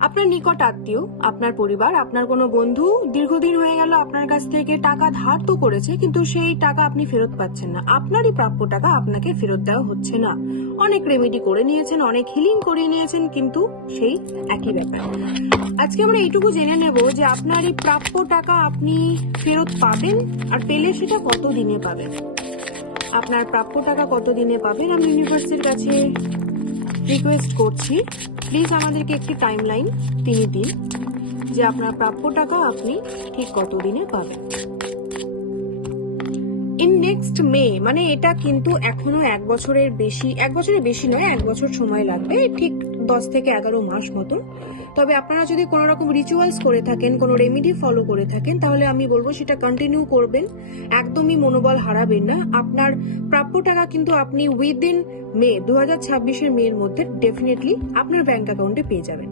আপনার নিকট আত্মীয়, আপনার পরিবার, আপনার কোনো বন্ধু দীর্ঘদিন হয়ে গেল আপনার কাছ থেকে টাকা ধার তো করেছে, কিন্তু সেই টাকা আপনি ফেরত পাচ্ছেন না। আপনারই প্রাপ্য টাকা আপনাকে ফেরত দেওয়া হচ্ছে না। অনেক রেমেডি করে নিয়েছেন, অনেক হিলিং করে নিয়েছেন, কিন্তু সেই একই ব্যাপার। আজকে আমরা এইটুকু জেনে নেব যে আপনার এই প্রাপ্য টাকা আপনি ফেরত পাবেন, আর পেলে সেটা কত দিনে পাবেন। আপনার প্রাপ্য টাকা কত দিনে পাবেন, আমি ইউনিভার্সের কাছে রিকোয়েস্ট করছি, প্লিজ আমাদেরকে একটি টাইমলাইন তিনি দিন যে আপনার প্রাপ্য টাকা আপনি ঠিক কত দিনে পাবেন। ইন নেক্সট মে, মানে এটা কিন্তু এখনো এক বছরের বেশি নয়, 1 বছর সময় লাগবে, ঠিক 10 থেকে 11 মাস মতো। তবে আপনারা যদি কোনো রকম রিচুয়ালস করে থাকেন, কোনো রেমেডি ফলো করে থাকেন, তাহলে আমি বলবো সেটা কন্টিনিউ করবেন, একদমই মনোবল হারাবেন না। আপনার প্রাপ্য টাকা কিন্তু আপনি উইদিন মে 2026-এর মধ্যে ডেফিনেটলি আপনার ব্যাংক অ্যাকাউন্টে পেয়ে যাবেন।